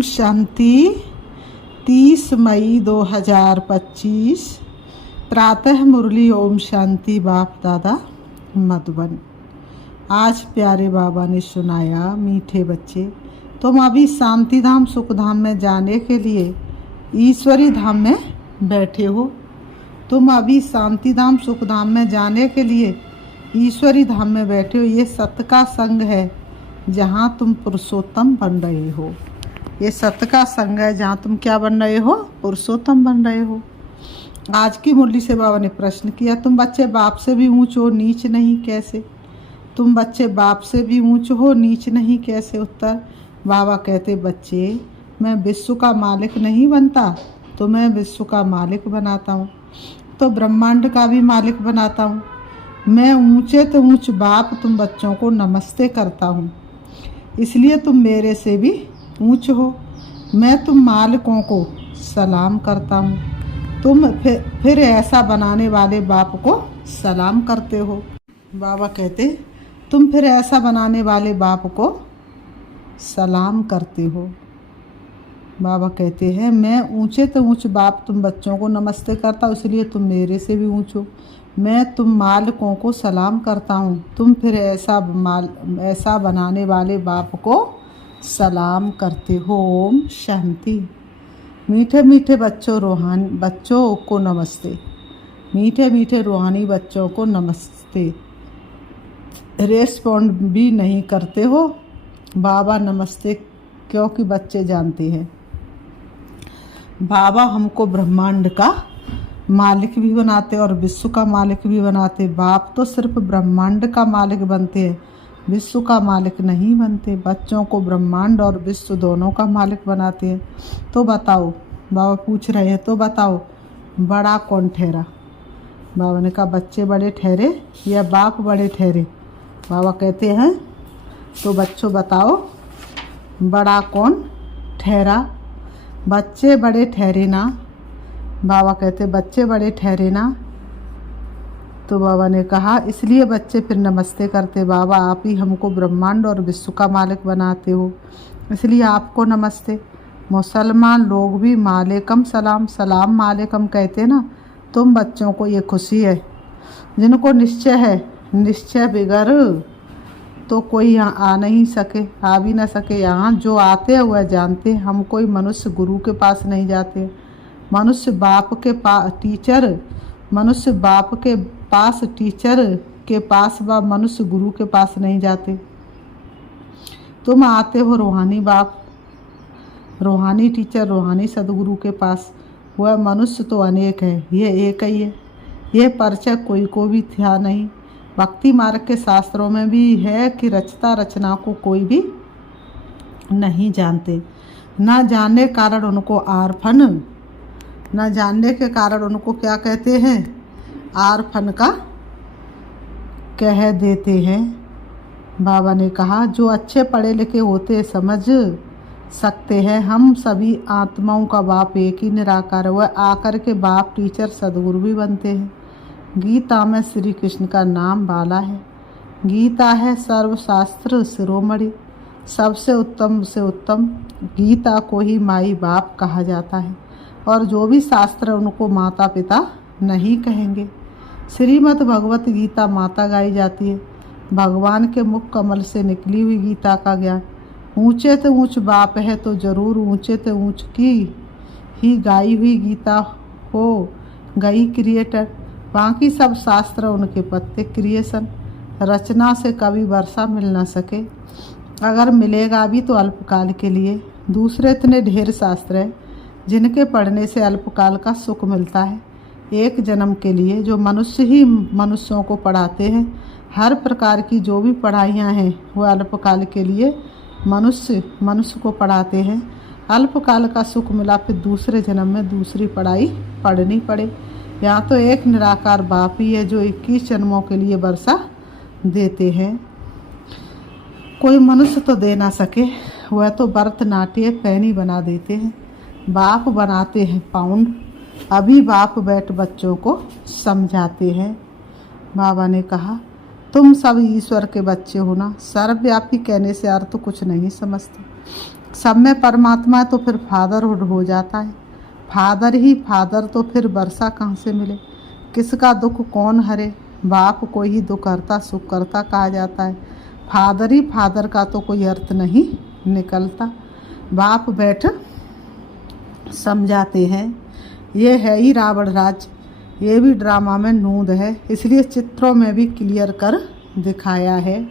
ओम शांति। 30 मई 2025 प्रातः मुरली। ओम शांति। बाप दादा मधुबन। आज प्यारे बाबा ने सुनाया, मीठे बच्चे, तुम अभी शांति धाम सुख धाम में जाने के लिए ईश्वरी धाम में बैठे हो। तुम अभी शांति धाम सुख धाम में जाने के लिए ईश्वरी धाम में बैठे हो। ये सत्य का संग है जहाँ तुम पुरुषोत्तम बन रहे हो। ये सत्य का संग है जहाँ तुम क्या बन रहे हो? पुरुषोत्तम बन रहे हो। आज की मुरली से बाबा ने प्रश्न किया, तुम बच्चे बाप से भी ऊंच हो, नीच नहीं कैसे? तुम बच्चे बाप से भी ऊंच हो, नीच नहीं कैसे? उत्तर, बाबा कहते, बच्चे मैं विश्व का मालिक नहीं बनता तो मैं विश्व का मालिक बनाता हूँ, तो ब्रह्मांड का भी मालिक बनाता हूँ। मैं ऊंचे तो ऊंच बाप तुम बच्चों को नमस्ते करता हूँ, इसलिए तुम मेरे से भी ऊंच हो। मैं तुम मालिकों को सलाम करता हूँ, तुम फिर ऐसा बनाने वाले बाप को सलाम करते हो। बाबा कहते, तुम फिर ऐसा बनाने वाले बाप को सलाम करते हो। बाबा कहते हैं, मैं ऊंचे तो ऊंच बाप तुम बच्चों को नमस्ते करता हूँ, इसलिए तुम मेरे से भी ऊंच हो। मैं तुम मालिकों को सलाम करता हूँ, तुम फिर ऐसा बनाने वाले बाप को सलाम करते हो। ओम शांति। मीठे मीठे बच्चों को नमस्ते। मीठे मीठे रूहानी बच्चों को नमस्ते। रेस्पॉन्ड भी नहीं करते हो बाबा नमस्ते, क्योंकि बच्चे जानते हैं बाबा हमको ब्रह्मांड का मालिक भी बनाते और विश्व का मालिक भी बनाते। बाप तो सिर्फ ब्रह्मांड का मालिक बनते हैं, विश्व का मालिक नहीं बनते। बच्चों को ब्रह्मांड और विश्व दोनों का मालिक बनाते हैं। तो बताओ, बाबा पूछ रहे हैं, तो बताओ बड़ा कौन ठहरा? बाबा ने कहा, बच्चे बड़े ठहरे या बाप बड़े ठहरे? बाबा कहते हैं, तो बच्चों बताओ बड़ा कौन ठहरा? बच्चे बड़े ठहरे ना? बाबा कहते, बच्चे बड़े ठहरे ना? तो बाबा ने कहा, इसलिए बच्चे फिर नमस्ते करते। बाबा आप ही हमको ब्रह्मांड और विश्व का मालिक बनाते हो, इसलिए आपको नमस्ते। मुसलमान लोग भी मालेकम सलाम, सलाम मालेकम कहते ना। तुम बच्चों को ये खुशी है, जिनको निश्चय है, निश्चय बिगर तो कोई यहाँ आ नहीं सके, आ भी ना सके। यहाँ जो आते हैं वह जानते हैं। हम कोई मनुष्य गुरु के पास नहीं जाते, मनुष्य बाप के पास टीचर के पास व मनुष्य गुरु के पास नहीं जाते। तुम आते हो रूहानी बाप, रूहानी टीचर, रूहानी सदगुरु के पास। वह मनुष्य तो अनेक है, ये एक ही है। यह परिचय कोई को भी था नहीं। भक्ति मार्ग के शास्त्रों में भी है कि रचता रचना को कोई भी नहीं जानते। न जानने के कारण उनको आरफन, न जानने के कारण उनको क्या कहते हैं? आरफन का कह देते हैं। बाबा ने कहा, जो अच्छे पढ़े लिखे होते समझ सकते हैं हम सभी आत्माओं का बाप एक ही निराकार है। वह आकर के बाप टीचर सदगुरु भी बनते हैं। गीता में श्री कृष्ण का नाम बाला है। गीता है सर्वशास्त्र शिरोमणि, सबसे उत्तम से उत्तम। गीता को ही माई बाप कहा जाता है, और जो भी शास्त्र उनको माता पिता नहीं कहेंगे। श्रीमद् भगवत गीता माता गाई जाती है। भगवान के मुख कमल से निकली हुई गीता का ज्ञान। ऊंचे तो ऊंच बाप है तो जरूर ऊंचे तो ऊंच की ही गाई हुई गीता हो गई क्रिएटर। बाकी सब शास्त्र उनके पत्ते क्रिएशन। रचना से कभी वर्षा मिल ना सके, अगर मिलेगा भी तो अल्पकाल के लिए। दूसरे इतने ढेर शास्त्र हैं जिनके पढ़ने से अल्पकाल का सुख मिलता है, एक जन्म के लिए। जो मनुष्य ही मनुष्यों को पढ़ाते हैं, हर प्रकार की जो भी पढ़ाइयाँ हैं वह अल्पकाल के लिए मनुष्य को पढ़ाते हैं। अल्पकाल का सुख मिला, फिर दूसरे जन्म में दूसरी पढ़ाई पढ़नी पड़े। यहाँ तो एक निराकार बाप ही है जो 21 जन्मों के लिए वर्षा देते हैं। कोई मनुष्य तो दे ना सके, वह तो भरतनाट्य पैनी बना देते हैं। बाप बनाते हैं पाउंड। अभी बाप बैठ बच्चों को समझाते हैं। बाबा ने कहा, तुम सब ईश्वर के बच्चे हो ना। सर्वव्यापी कहने से अर्थ कुछ नहीं समझते। सब में परमात्मा है तो फिर फादरहुड हो जाता है। फादर ही फादर तो फिर वर्षा कहाँ से मिले। किसका दुख कौन हरे। बाप को ही दुख हरता सुख करता कहा जाता है। फादर ही फादर का तो कोई अर्थ नहीं निकलता। बाप बैठ समझाते हैं। ये है ही रावण राज। ये भी ड्रामा में नूंद है, इसलिए चित्रों में भी क्लियर कर दिखाया है।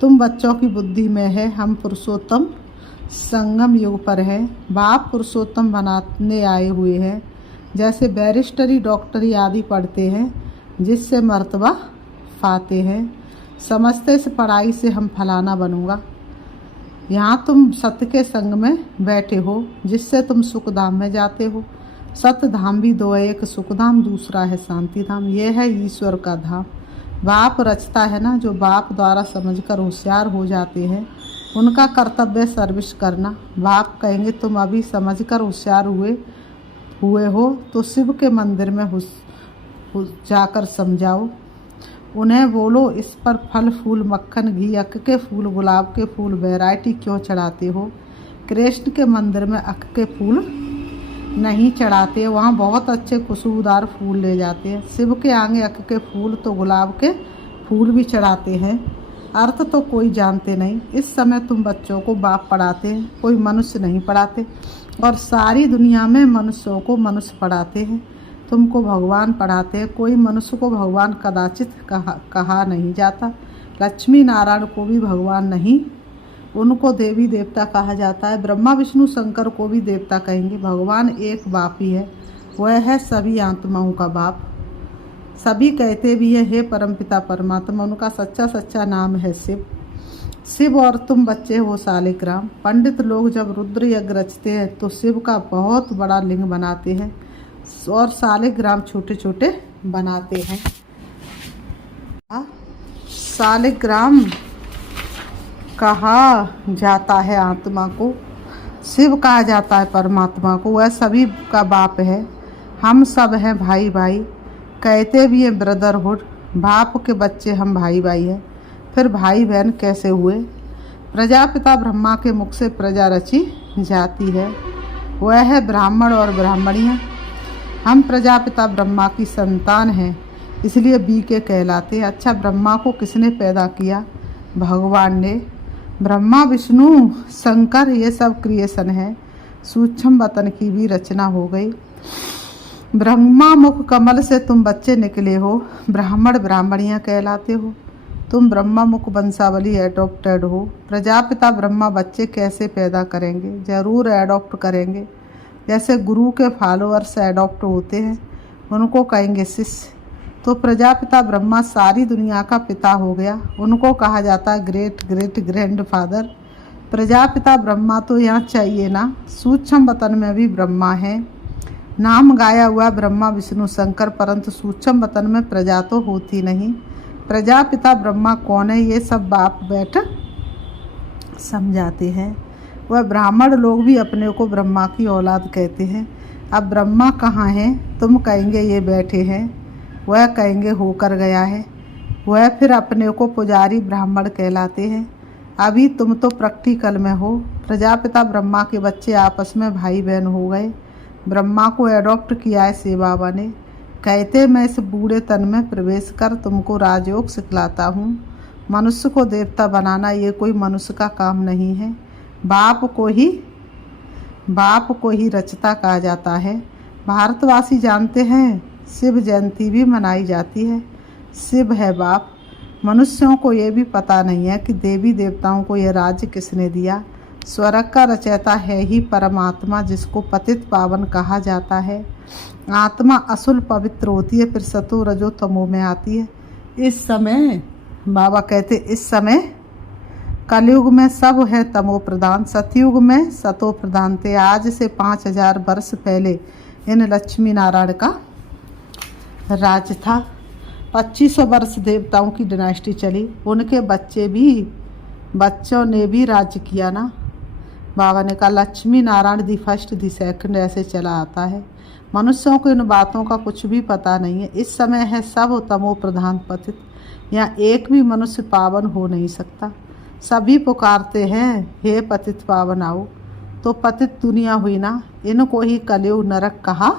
तुम बच्चों की बुद्धि में है, हम पुरुषोत्तम संगम युग पर है। बाप पुरुषोत्तम बनाने आए हुए हैं। जैसे बैरिस्टरी डॉक्टरी आदि पढ़ते हैं, जिससे मर्तबा पाते हैं। समझते इस पढ़ाई से हम फलाना बनूंगा। यहाँ तुम सत्य के संग में बैठे हो, जिससे तुम सुखधाम में जाते हो। सत्य धाम भी दो है, एक सुखधाम दूसरा है शांति धाम। ये है ईश्वर का धाम। बाप रचता है ना, जो बाप द्वारा समझकर होशियार हो जाते हैं, उनका कर्तव्य सर्विस करना। बाप कहेंगे तुम अभी समझकर होशियार हुए हो तो शिव के मंदिर में जाकर समझाओ। उन्हें बोलो इस पर फल फूल मक्खन घी अक के फूल गुलाब के फूल वैरायटी क्यों चढ़ाते हो। कृष्ण के मंदिर में अक के फूल नहीं चढ़ाते, वहाँ बहुत अच्छे खुशबूदार फूल ले जाते हैं। शिव के आगे अक के फूल तो गुलाब के फूल भी चढ़ाते हैं। अर्थ तो कोई जानते नहीं। इस समय तुम बच्चों को बाप पढ़ाते हैं, कोई मनुष्य नहीं पढ़ाते। और सारी दुनिया में मनुष्यों को मनुष्य पढ़ाते हैं। तुमको भगवान पढ़ाते हैं। कोई मनुष्य को भगवान कदाचित कहा नहीं जाता। लक्ष्मी नारायण को भी भगवान नहीं, उनको देवी देवता कहा जाता है। ब्रह्मा विष्णु शंकर को भी देवता कहेंगे। भगवान एक बाप ही है, वह है सभी आत्माओं का बाप। सभी कहते भी है हे परमपिता परमात्मा, उनका सच्चा नाम है शिव। शिव और तुम बच्चे हो शालिग्राम। पंडित लोग जब रुद्र यज्ञ रचते हैं तो शिव का बहुत बड़ा लिंग बनाते हैं और शालिग्राम छोटे छोटे बनाते हैं। शालिग्राम कहा जाता है आत्मा को, शिव कहा जाता है परमात्मा को। वह सभी का बाप है। हम सब हैं भाई भाई, कहते भी हैं ब्रदरहुड। बाप के बच्चे हम भाई भाई हैं, फिर भाई बहन कैसे हुए। प्रजापिता ब्रह्मा के मुख से प्रजा रची जाती है, वह है ब्राह्मण और ब्राह्मणियाँ। हम प्रजापिता ब्रह्मा की संतान हैं, इसलिए बी के कहलाते हैं। अच्छा, ब्रह्मा को किसने पैदा किया? भगवान ने। ब्रह्मा विष्णु शंकर ये सब क्रिएशन है। सूक्ष्म वतन की भी रचना हो गई। ब्रह्मा मुख कमल से तुम बच्चे निकले हो, ब्राह्मण ब्राह्मणियाँ कहलाते हो। तुम ब्रह्मा मुख वंशावली एडॉप्टेड हो। प्रजापिता ब्रह्मा बच्चे कैसे पैदा करेंगे? जरूर एडॉप्ट करेंगे। जैसे गुरु के फॉलोअर्स एडॉप्ट होते हैं, उनको कहेंगे शिष्य। तो प्रजापिता ब्रह्मा सारी दुनिया का पिता हो गया, उनको कहा जाता है great great grandfather. Prajapita Brahma तो यहाँ चाहिए ना, सूक्ष्म वतन में भी ब्रह्मा है। नाम गाया हुआ ब्रह्मा विष्णु शंकर, परंतु सूक्ष्म वतन में प्रजा तो होती नहीं। प्रजापिता ब्रह्मा कौन है, ये सब बाप बैठ समझाते हैं। वह ब्राह्मण लोग भी अपने को ब्रह्मा की औलाद कहते हैं। अब ब्रह्मा कहाँ हैं? तुम कहेंगे ये बैठे हैं, वह कहेंगे होकर गया है। वह फिर अपने को पुजारी ब्राह्मण कहलाते हैं। अभी तुम तो प्रैक्टिकल में हो। प्रजापिता ब्रह्मा के बच्चे आपस में भाई बहन हो गए। ब्रह्मा को एडॉप्ट किया है शिव बाबा ने। कहते मैं इस बूढ़े तन में प्रवेश कर तुमको राजयोग सिखलाता हूँ। मनुष्य को देवता बनाना ये कोई मनुष्य का काम नहीं है। बाप को ही रचता कहा जाता है। भारतवासी जानते हैं शिव जयंती भी मनाई जाती है। शिव है बाप। मनुष्यों को ये भी पता नहीं है कि देवी देवताओं को यह राज्य किसने दिया। स्वर्ग का रचयिता है ही परमात्मा, जिसको पतित पावन कहा जाता है। आत्मा असुल पवित्र होती है, फिर सतो रजो तमो में आती है। इस समय बाबा कहते इस समय कलयुग में सब है तमो प्रधान, सतयुग में सतो प्रधान थे। आज से 5000 वर्ष पहले इन लक्ष्मी नारायण का राज था। 2500 वर्ष देवताओं की डायनेस्टी चली, उनके बच्चों ने भी राज्य किया ना। बाबा ने कहा Lakshmi Narayan the first the second, ऐसे चला आता है। मनुष्यों को इन बातों का कुछ भी पता नहीं है। इस समय है सब तमो प्रधान पतित, यहाँ एक भी मनुष्य पावन हो नहीं सकता। सभी पुकारते हैं हे पतित पावन आओ। तो पतित दुनिया हुई ना, इनको ही कलयुग नरक कहा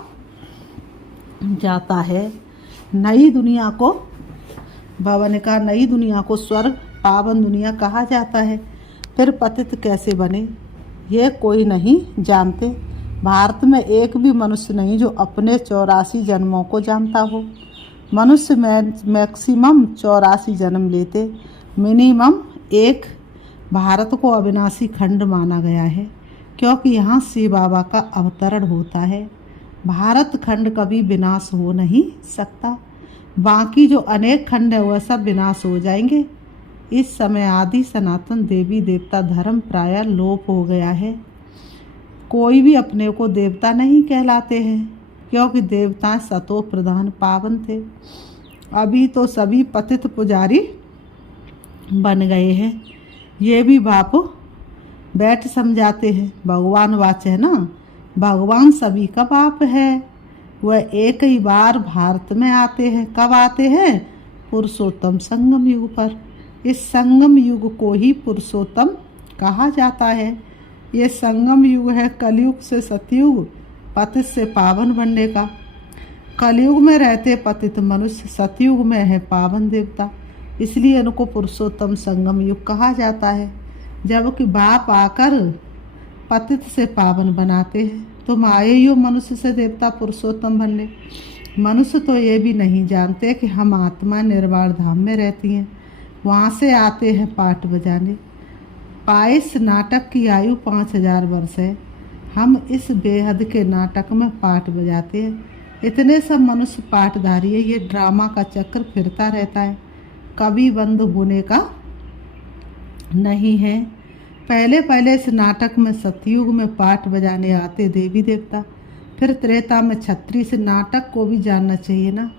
जाता है। नई दुनिया को, बाबा ने कहा नई दुनिया को स्वर्ग पावन दुनिया कहा जाता है। फिर पतित कैसे बने ये कोई नहीं जानते। भारत में एक भी मनुष्य नहीं जो अपने 84 जन्मों को जानता हो। मनुष्य मैक्सिमम 84 जन्म लेते, मिनिमम एक। भारत को अविनाशी खंड माना गया है क्योंकि यहाँ शिव बाबा का अवतरण होता है। भारत खंड कभी विनाश हो नहीं सकता। बाकी जो अनेक खंड है वह सब विनाश हो जाएंगे। इस समय आदि सनातन देवी देवता धर्म प्रायः लोप हो गया है। कोई भी अपने को देवता नहीं कहलाते हैं क्योंकि देवता सतो प्रधान पावन थे। अभी तो सभी पतित पुजारी बन गए हैं। ये भी बाप बैठ समझाते हैं। भगवान वाच है ना, भगवान सभी का बाप है। वह एक ही बार भारत में आते हैं। कब आते हैं? पुरुषोत्तम संगम युग पर। इस संगम युग को ही पुरुषोत्तम कहा जाता है। ये संगम युग है कलयुग से सतयुग, पतित से पावन बनने का। कलयुग में रहते पतित मनुष्य, सतयुग में है पावन देवता, इसलिए इनको पुरुषोत्तम संगम युग कहा जाता है। जबकि बाप आकर पतित से पावन बनाते हैं। तुम आए हो मनुष्य से देवता पुरुषोत्तम बनने। मनुष्य तो ये भी नहीं जानते कि हम आत्मा निर्वाण धाम में रहती हैं, वहाँ से आते हैं पाठ बजाने। पाइस नाटक की आयु 5000 वर्ष है। हम इस बेहद के नाटक में पाठ बजाते हैं। इतने सब मनुष्य पाठधारी है। ये ड्रामा का चक्र फिरता रहता है, कभी बंद होने का नहीं है। पहले इस नाटक में सतयुग में पाठ बजाने आते देवी देवता, फिर त्रेता में छत्री। से नाटक को भी जानना चाहिए ना,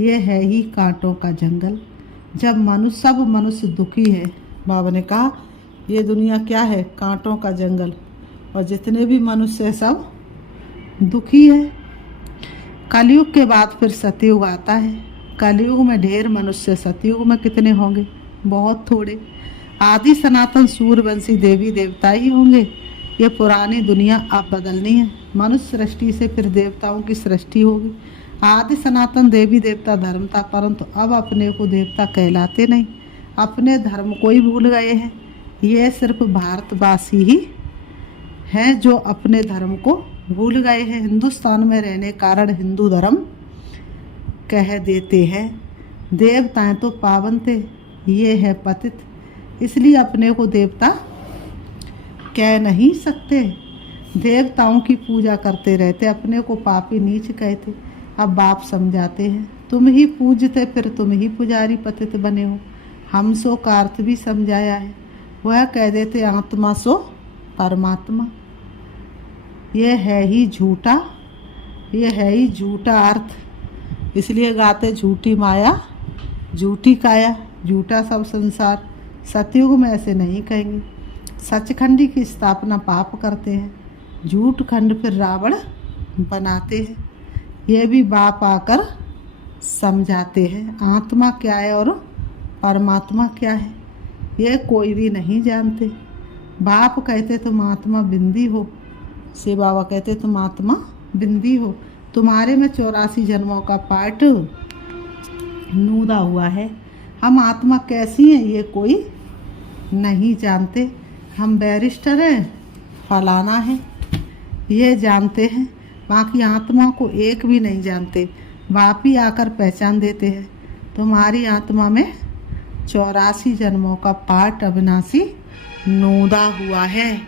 ये है ही कांटों का जंगल। जब सब मनुष्य दुखी है, बाबा ने कहा ये दुनिया क्या है? कांटों का जंगल। और जितने भी मनुष्य सब दुखी है। कलयुग के बाद फिर सतयुग आता है। कलयुग में ढेर मनुष्य, सतयुग में कितने होंगे? बहुत थोड़े। आदि सनातन सूर्यवंशी देवी देवता ही होंगे। ये पुरानी दुनिया अब बदलनी है। मनुष्य सृष्टि से फिर देवताओं की सृष्टि होगी। आदि सनातन देवी देवता धर्म था, परंतु अब अपने को देवता कहलाते नहीं, अपने धर्म को ही भूल गए हैं। ये सिर्फ भारतवासी ही हैं जो अपने धर्म को भूल गए हैं। हिंदुस्तान में रहने कारण हिंदू धर्म कह देते हैं। देवताएं तो पावन थे, ये है पतित, इसलिए अपने को देवता कह नहीं सकते। देवताओं की पूजा करते रहते, अपने को पापी नीच कहते। अब बाप समझाते हैं, तुम ही पूजते फिर तुम ही पुजारी पतित बने हो। हम सो का अर्थ भी समझाया है। वह कह देते आत्मा सो परमात्मा। यह है ही झूठा, यह है ही झूठा अर्थ। इसलिए गाते झूठी माया झूठी काया, झूठा सब संसार। सतयुग में ऐसे नहीं कहेंगे। सचखंडी की स्थापना पाप करते हैं, झूठ खंड फिर रावण बनाते हैं। ये भी बाप आकर समझाते हैं आत्मा क्या है और परमात्मा क्या है, ये कोई भी नहीं जानते। बाप कहते तुम आत्मा बिंदी हो, शिव बाबा कहते तुम आत्मा बिंदी हो। तुम्हारे में 84 जन्मों का पाठ नूदा हुआ है। हम आत्मा कैसी हैं ये कोई नहीं जानते। हम बैरिस्टर हैं, फलाना है, ये जानते हैं। बाकी आत्मा को एक भी नहीं जानते। बाप ही आकर पहचान देते हैं तुम्हारी आत्मा में 84 जन्मों का पाठ अविनाशी नूदा हुआ है,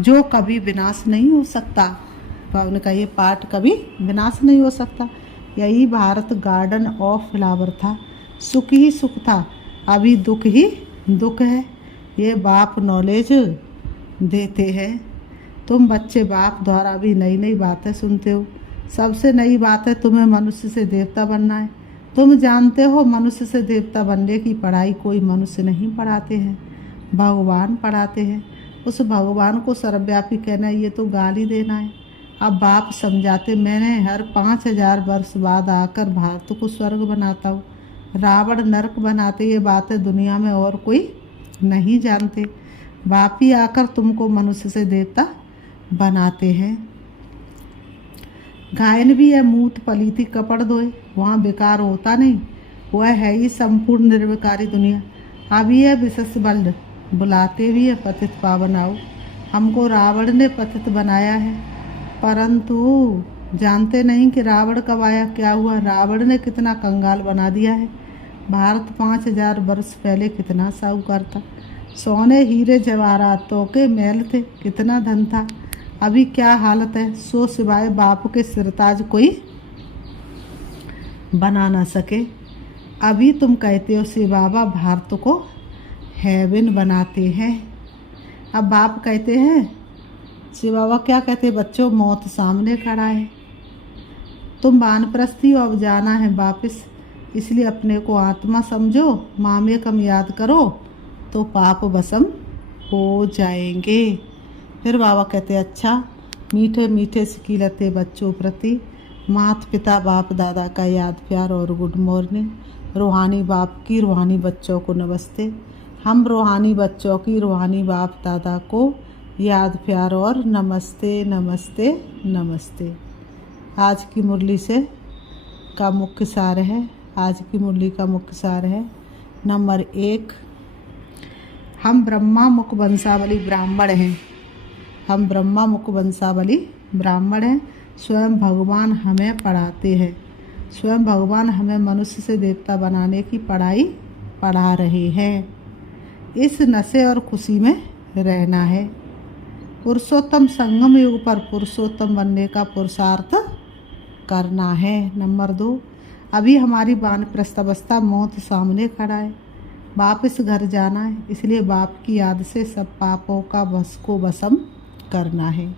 जो कभी विनाश नहीं हो सकता। बाबा का ये पाठ कभी विनाश नहीं हो सकता। यही भारत गार्डन ऑफ फ्लावर था। सुख ही सुख था, अभी दुख ही दुख है। ये बाप नॉलेज देते हैं। तुम बच्चे बाप द्वारा भी नई नई बातें सुनते हो। सबसे नई बात है तुम्हें मनुष्य से देवता बनना है। तुम जानते हो मनुष्य से देवता बनने की पढ़ाई कोई मनुष्य नहीं पढ़ाते हैं, भगवान पढ़ाते हैं। उस भगवान को सर्वव्यापी कहना ये तो गाली देना है। अब बाप समझाते, मैंने हर 5000 वर्ष बाद आकर भारत को स्वर्ग बनाता हूँ, रावण नरक बनाते। ये बातें दुनिया में और कोई नहीं जानते। बाप ही आकर तुमको मनुष्य से देवता बनाते हैं। गायन भी है मूत पलीती कपड़ दोए, वहाँ विकार होता नहीं, वह है ही संपूर्ण निर्विकारी दुनिया। अभी है विशेष बल बुलाते भी है पतित पावन आओ। हमको रावण ने पतित बनाया है, परंतु जानते नहीं कि रावण कब आया, क्या हुआ। रावण ने कितना कंगाल बना दिया है। भारत 5000 वर्ष पहले कितना साहूकार था, सोने हीरे जवाहरातों के महल थे, कितना धन था। अभी क्या हालत है, सो सिवाय बाप के सिरताज कोई बना ना सके। अभी तुम कहते हो शिव बाबा भारत को हेवन बनाते हैं। अब बाप कहते हैं, शिव बाबा क्या कहते हैं, बच्चों मौत सामने खड़ा है, तुम वानप्रस्थी हो, अब जाना है वापस, इसलिए अपने को आत्मा समझो, मामे कम याद करो तो पाप भस्म हो जाएंगे। फिर बाबा कहते अच्छा, मीठे मीठे सिकीलते बच्चों प्रति माता पिता बाप दादा का याद प्यार और गुड मॉर्निंग। रूहानी बाप की रूहानी बच्चों को नमस्ते। हम रूहानी बच्चों की रूहानी बाप दादा को याद प्यार और नमस्ते नमस्ते नमस्ते। आज की मुरली से का मुख्य सार है, आज की मुरली का मुख्य सार है नंबर 1, हम ब्रह्मा मुख वंशावली ब्राह्मण हैं। हम ब्रह्मा मुख वंशावली ब्राह्मण हैं। स्वयं भगवान हमें पढ़ाते हैं, स्वयं भगवान हमें मनुष्य से देवता बनाने की पढ़ाई पढ़ा रहे हैं। इस नशे और खुशी में रहना है। पुरुषोत्तम संगम युग पर पुरुषोत्तम बनने का पुरुषार्थ करना है। नंबर 2, अभी हमारी वानप्रस्थ अवस्था मौत सामने खड़ा है, वापस घर जाना है, इसलिए बाप की याद से सब पापों का वश को भस्म करना है।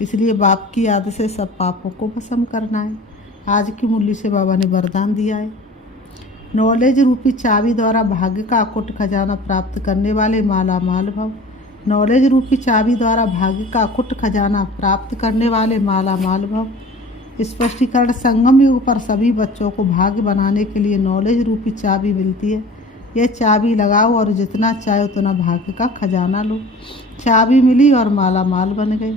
इसलिए बाप की याद से सब पापों को भस्म करना है। आज की मुरली से बाबा ने वरदान दिया है, नॉलेज रूपी चाबी द्वारा भाग्य का अकुट खजाना प्राप्त करने वाले माला माल भव। नॉलेज रूपी चाबी द्वारा भाग्य का अकुट खजाना प्राप्त करने वाले माला माल भव। स्पष्टीकरण, संगम युग पर सभी बच्चों को भाग्य बनाने के लिए नॉलेज रूपी चाबी मिलती है। यह चाबी लगाओ और जितना चाहे उतना भाग्य का खजाना लो। चाबी मिली और माला माल बन गए।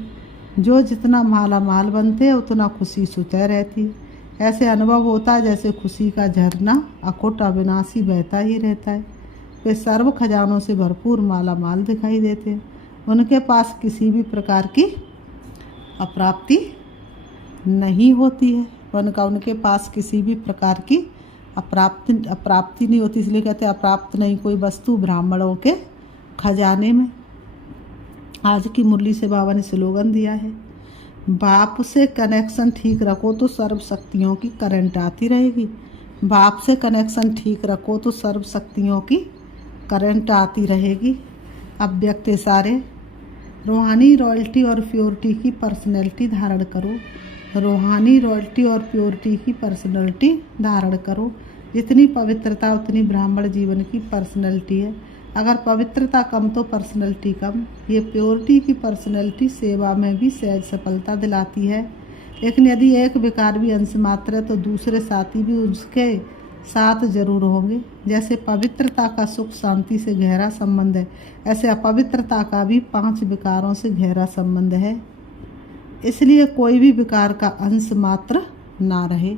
जो जितना माला माल बनते हैं उतना खुशी सुतह रहती है। ऐसे अनुभव होता है जैसे खुशी का झरना अकुट अविनाशी बहता ही रहता है। वे सर्व खजानों से भरपूर माला माल दिखाई देते हैं। उनके पास किसी भी प्रकार की अप्राप्ति नहीं होती है। उनके पास किसी भी प्रकार की अप्राप्ति नहीं होती, इसलिए कहते हैं अप्राप्त नहीं कोई वस्तु ब्राह्मणों के खजाने में। आज की मुरली से बाबा ने स्लोगन दिया है, बाप से कनेक्शन ठीक रखो तो सर्व शक्तियों की करंट आती रहेगी। बाप से कनेक्शन ठीक रखो तो सर्व शक्तियों की करंट आती रहेगी। अब व्यक्ति सारे रूहानी रॉयल्टी और प्योरिटी की पर्सनैलिटी धारण करो। रूहानी रॉयल्टी और प्योरिटी की पर्सनैलिटी धारण करो। जितनी पवित्रता उतनी ब्राह्मण जीवन की पर्सनैलिटी है। अगर पवित्रता कम तो पर्सनैलिटी कम। ये प्योरिटी की पर्सनैलिटी सेवा में भी सहज सफलता दिलाती है। लेकिन यदि एक विकार भी अंश मात्र है तो दूसरे साथी भी उसके साथ जरूर होंगे। जैसे पवित्रता का सुख शांति से गहरा संबंध है, ऐसे अपवित्रता का भी 5 विकारों से गहरा संबंध है। इसलिए कोई भी विकार का अंश मात्र ना रहे।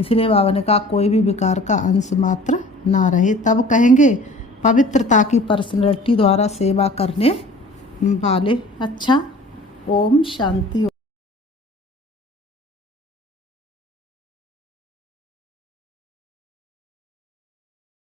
इसलिए बाबा ने कहा कोई भी विकार का अंश मात्र ना रहे, तब कहेंगे पवित्रता की पर्सनैलिटी द्वारा सेवा करने वाले। अच्छा, ओम शांति।